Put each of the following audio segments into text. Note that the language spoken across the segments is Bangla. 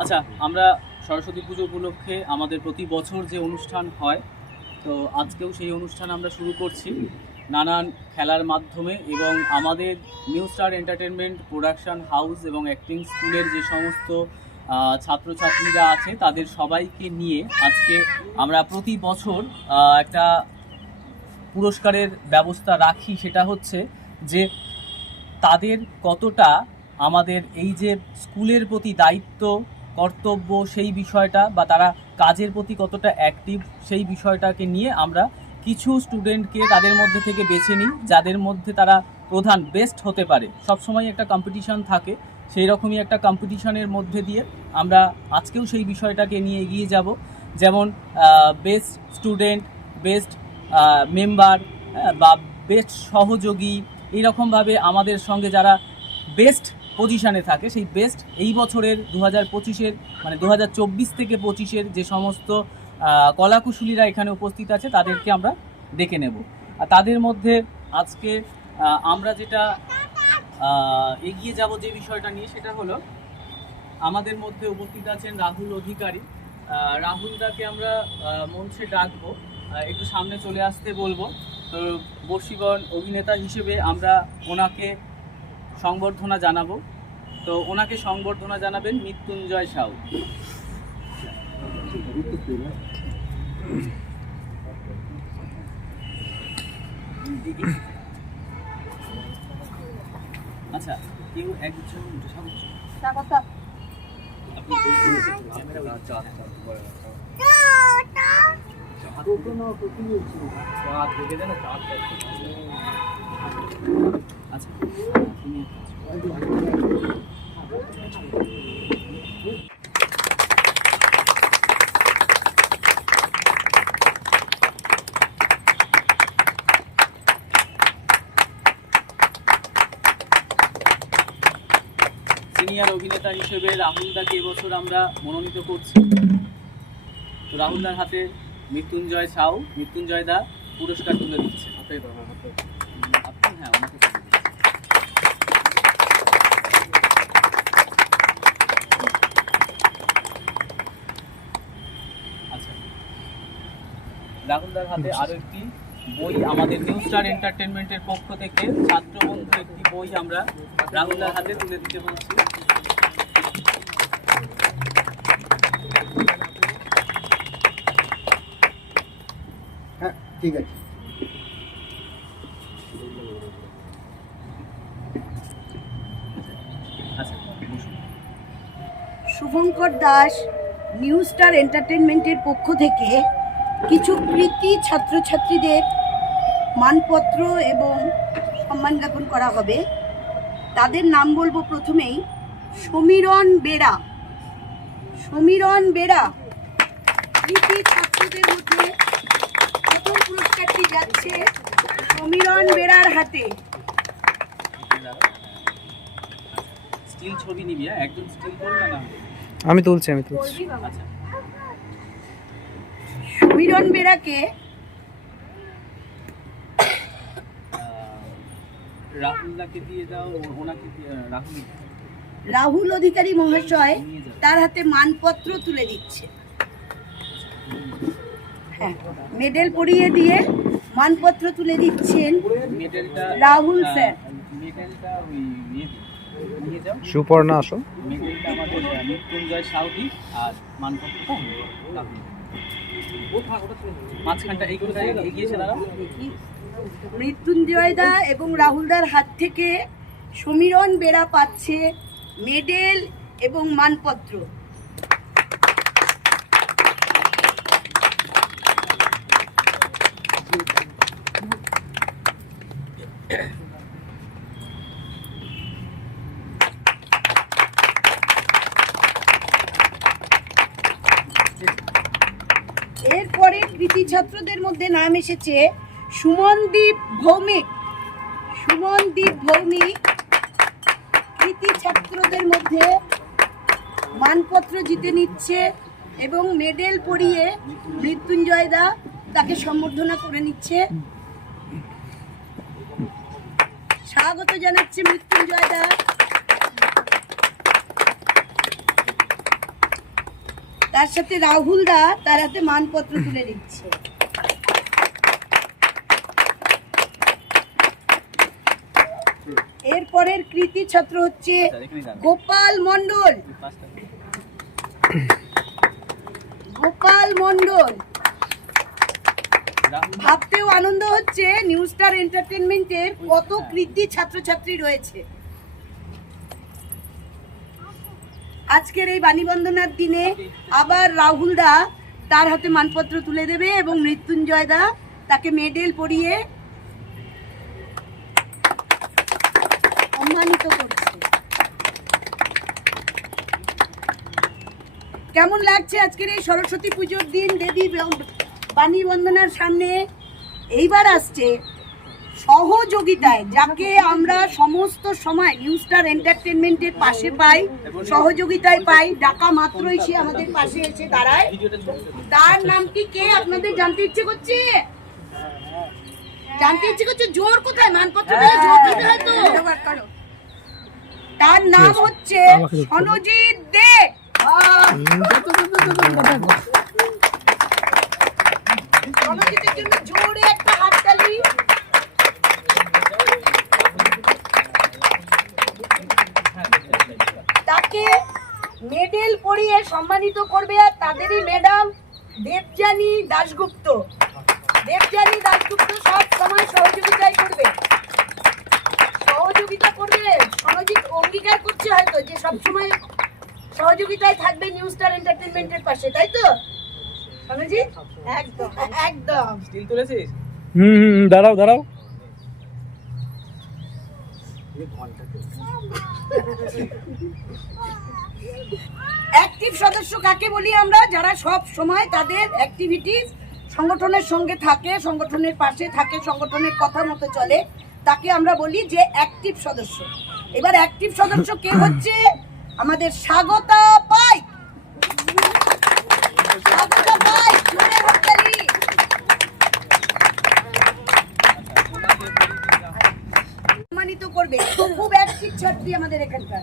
আচ্ছা আমরা সরস্বতী পুজো উপলক্ষে আমাদের প্রতি বছর যে অনুষ্ঠান হয়, তো আজকেও সেই অনুষ্ঠান আমরা শুরু করছি। নানান খেলার মাধ্যমে এবং আমাদের new star entertainment, production house এবং অ্যাক্টিং স্কুলের যে সমস্ত ছাত্রছাত্রীরা আছে, তাদের সবাইকে নিয়ে আজকে আমরা প্রতি বছর একটা পুরস্কারের ব্যবস্থা রাখি, সেটা হচ্ছে যে তাদের কতটা আমাদের এই যে স্কুলের প্রতি দায়িত্ব কর্তব্য সেই বিষয়টা বা তারা কাজের প্রতি কতটা অ্যাক্টিভ সেই বিষয়টাকে নিয়ে আমরা কিছু স্টুডেন্টকে তাদের মধ্যে থেকে বেছে নিই, যাদের মধ্যে তারা প্রধান বেস্ট হতে পারে। সবসময় একটা কম্পিটিশান থাকে সেই রকমই একটা কম্পিটিশনের মধ্যে দিয়ে আমরা আজকেও সেই বিষয়টাকে নিয়ে এগিয়ে যাব। যেমন বেস্ট স্টুডেন্ট বেস্ট মেম্বার বা বেস্ট সহযোগী, এইরকমভাবে আমাদের সঙ্গে যারা বেস্ট পজিশনে থাকে সেই বেস্ট এই বছরের দু হাজার পঁচিশের মানে দু হাজার চব্বিশ থেকে পঁচিশের যে সমস্ত কলাকুশলীরা এখানে উপস্থিত আছে তাদেরকে আমরা ডেকে নেব। আর তাদের মধ্যে আজকে আমরা যেটা এগিয়ে যাব যে বিষয়টা নিয়ে সেটা হলো আমাদের মধ্যে উপস্থিত আছেন রাহুল অধিকারী। আহ, রাহুল দাকে আমরা মঞ্চে ডাকবো। একটু সামনে চলে আসতে বলব। তো বর্ষীবরণ অভিনেতা হিসেবে আমরা ওনাকে সংবর্ধনা জানাব। তো ওনাকে সংবর্ধনা জানাবেন মৃত্যুঞ্জয় সাউ। আচ্ছা কেউ একজন আপনি আচ্ছা। সিনিয়র অভিনেতা হিসেবে রাহুল দাকে এবছর আমরা মনোনীত করছি। তো রাহুল দার হাতে মৃত্যুঞ্জয় সাউ, মৃত্যুঞ্জয় দা পুরস্কার তুলে দিচ্ছে আপনি হ্যাঁ ওনাকে তুলে দিচ্ছি। আচ্ছা রাহুলদার হাতে আরও একটি বই আমাদের নিউ স্টার এন্টারটেনমেন্টের পক্ষ থেকে। ছাত্রবন্ধু একটি বই আমরা রাহুলদার হাতে তুলে দিতে বলছি। হ্যাঁ ঠিক আছে। আচ্ছা শুভঙ্কর দাস নিউ স্টার এন্টারটেনমেন্টের পক্ষ থেকে কিছু কৃতি ছাত্রছাত্রীদের মানপত্র এবং সম্মান জ্ঞাপন করা হবে। তাদের নাম বলব প্রথমেই সমীরণ বেড়া। সমীরণ বেড়া কৃতি ছাত্রদের মধ্যে প্রথম পুরস্কারটি যাচ্ছে সমীরণ বেড়ার হাতে। স্টিল ছবি নিবি হ্যাঁ? একজন স্টিল করবে না আমি তুলছি আমি তুলছি। আচ্ছা। সমীরণ বেরাকে রাহুল দিয়ে দাও ওনাকে রাহুল রাহুল অধিকারী মহাশয় তার হাতে মানপত্র তুলে দিচ্ছে। হ্যাঁ মেডেল পরিয়ে দিয়ে মানপত্র তুলে দিচ্ছেন রাহুল স্যার। সুপর্ণা আসো। মেডেলটা আমাদের মৃত্যুঞ্জয় সাউদি আর মানপত্রটা রাহুল। মাঝখানটা এইগুলো এগিয়েছে দাঁড়া মৃত্যুঞ্জয়দা এবং রাহুলদার হাত থেকে সমীরণ বেড়া পাচ্ছে মেডেল এবং মানপত্র। এরপরে কৃতি ছাত্রদের মধ্যে নাম এসেছে সুমনদীপ ভৌমিক সুমনদীপ ভৌমিক কৃতি ছাত্রদের মধ্যে মানপত্র জিতে নিচ্ছে এবং মেডেল পরিয়ে মৃত্যুঞ্জয় দা তাকে সম্বর্ধনা করে নিচ্ছে। স্বাগত জানাচ্ছে মৃত্যুঞ্জয় দা। তার সাথে রাহুল দা তার হাতে মানপত্র তুলে দিচ্ছে। এরপরের কৃতি ছাত্র হচ্ছে। গোপাল মন্ডল গোপাল মন্ডল ভাবতেও আনন্দ হচ্ছে নিউ স্টার এন্টারটেনমেন্টের কত কৃতি ছাত্রছাত্রী রয়েছে। আজকের এই বাণীবন্দনার দিনে আবার রাহুল দা তার হাতে মানপত্র তুলে দেবে এবং মৃত্যুঞ্জয় দা তাকে মেডেল পরিয়ে সম্মানিত করছে। কেমন লাগছে আজকের এই সরস্বতী পুজোর দিন? দেবী বাণী বন্দনার সামনে এইবার আসছে। সহযোগিতায় যাকে আমরা সমস্ত সময় নিউ স্টার এন্টারটেনমেন্টের পাশে পাই সহযোগিতায় পাই ডাকা মাত্রই সে আমাদের পাশে এসে দাঁড়ায়। তার নাম কি কে? আপনাদের জানতে ইচ্ছে করছে? জানতে ইচ্ছে করছে জোর কোথায়? মানপত্র জোর দিতে হয় তো। তার নাম হচ্ছে সনজিৎ দে। সনজিতের জন্য জোরে একটা হাততালি তাকে মেডেল পরিয়ে সম্মানিত করবে আর তাদেরই ম্যাডাম দেবযানী দাশগুপ্ত। দেবযানী দাশগুপ্ত সব সময় সহযোগিতাই করবে। সহযোগিতা করবে সনজিৎ অঙ্গীকার করছে হয়তো যে সব সময় সহযোগিতায় থাকবে নিউ স্টার এন্টারটেনমেন্টের পাশে তাই তো? সনজিৎ একদম একদম। হুম, দাঁড়াও দাঁড়াও। অ্যাক্টিভ সদস্য কাকে বলি আমরা? যারা সব সময় তাদের অ্যাক্টিভিটিস সংগঠনের সঙ্গে থাকে, সংগঠনের পাশে থাকে, সংগঠনের কথা মতো চলে, তাকে আমরা বলি যে অ্যাক্টিভ সদস্য। এবার অ্যাক্টিভ সদস্য কে হচ্ছে? আমাদের স্বাগতা স্বাগতা পাই জোরে হাততালি। সম্মানিত করবে তো খুব ছাত্রী আমাদের এখানকার।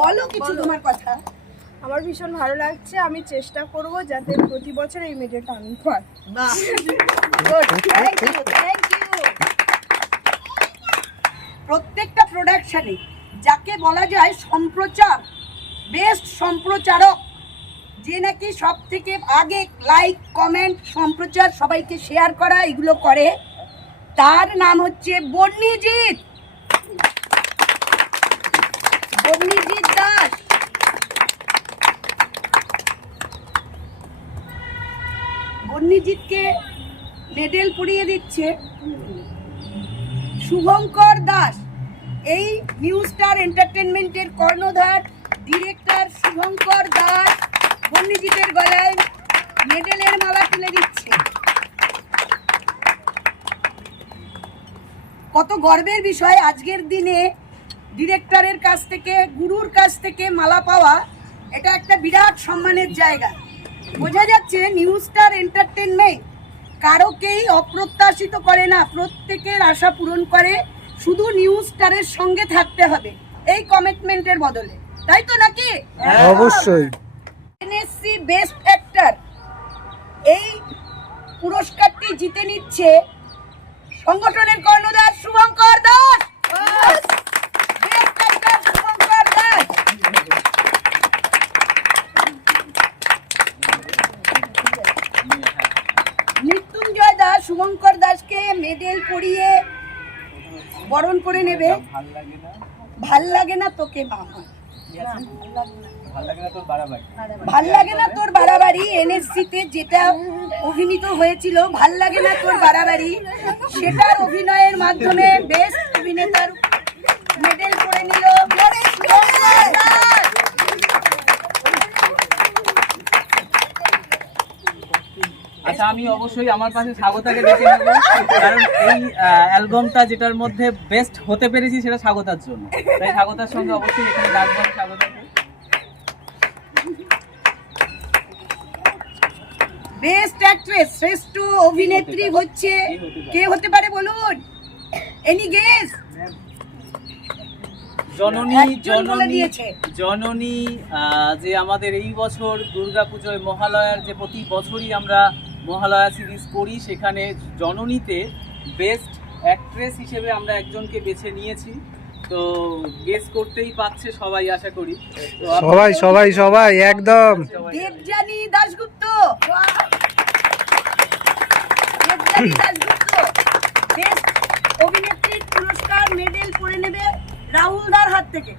বলো কিছু তোমার কথা। আমার ভীষণ ভালো লাগছে। আমি চেষ্টা করব যাতে প্রতি বছর এই মেডেলটা আমি পাই। প্রত্যেকটা প্রোডাকশনে যাকে বলা যায় সম্প্রচার বেস্ট সম্প্রচারক, যে নাকি সব থেকে আগে লাইক কমেন্ট সম্প্রচার সবাইকে শেয়ার করা, এগুলো করে, তার নাম হচ্ছে বন্যিজিৎ বন্যিজিৎ দাস। বন্যিজিৎকে মেডেল পরিয়ে দিচ্ছে শুভঙ্কর দাস। এই নিউ স্টার এন্টারটেনমেন্টের কর্ণধার, ডিরেক্টর শুভঙ্কর দাস বন্যজিতের গলায় মেডেলের মালা তুলে দিচ্ছে। কত গর্বের বিষয় আজকের দিনে ডিরেক্টরের কাছ থেকে, গুরুর কাছ থেকে মালা পাওয়া, এটা একটা বিরাট সম্মানের জায়গা। বোঝা যাচ্ছে নিউ স্টার এন্টারটেনমেন্ট কারোকেই অপ্রত্যাশিত করে না, প্রত্যেকের আশা পূরণ করে। শুধু নিউ স্টারের সঙ্গে থাকতে হবে এই কমিটমেন্টের বদলে। তাই তো নাকি? অবশ্যই। এনএসসি বেস্ট অ্যাক্টর এই পুরস্কারটি জিতে নিচ্ছে সংগঠনের কর্ণধার শুভঙ্কর দাস। শুভঙ্কর দাস মৃত্যুঞ্জয় দাস শুভঙ্কর দাসকে মেডেল পরিয়ে বরণ করে নেবে। ভালো লাগে না। তোকে ভালো লাগে না তোর বাড়াবাড়ি। ভালো লাগে না তোর বাড়াবাড়ি। এনএসসি তে যেটা অভিনীত হয়েছিল ভালো লাগে না তোর বাড়াবাড়ি। সেটার অভিনয়ের মাধ্যমে বেস্ট অভিনেতার মেডেল করে নিল শুভঙ্কর দাস। আচ্ছা আমি অবশ্যই আমার পাশে স্বাগতাকে ডেকে নেব কারণ এই অ্যালবামটা যেটার মধ্যে বেস্ট হতে পেরেছি সেটা স্বাগতার জন্য। তাই স্বাগতার সঙ্গে অবশ্যই এখানে ডাকবো স্বাগতাকে বেস্ট অ্যাক্ট্রেস শ্রেষ্ঠ অভিনেত্রী হচ্ছে কে হতে পারে বলুন? এনি গেস জননী জননী জননী যে আমাদের এই বছর দুর্গাপুজোয় মহালয়ার যে প্রতি বছরই আমরা মহালয়া সিরিজ করি সেখানে জননীতে বেস্ট অ্যাক্ট্রেস হিসেবে আমরা একজনকে বেছে নিয়েছি। তো গেস করতেই পাচ্ছে সবাই আশা করি। সবাই সবাই সবাই একদম। দেবজানি দাশগুপ্ত। বেস্ট অভিনেত্রীর পুরস্কার মেডেল করে নেবে রাহুল দার হাত থেকে।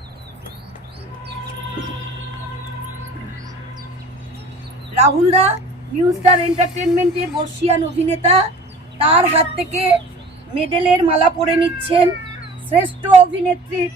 রাহুল দা নিউ স্টার এন্টারটেনমেন্টের বর্ষিয়ান অভিনেতা তার হাত থেকে মেডেলের মালা পরে নিচ্ছেন শ্রেষ্ঠ অভিনেত্রীর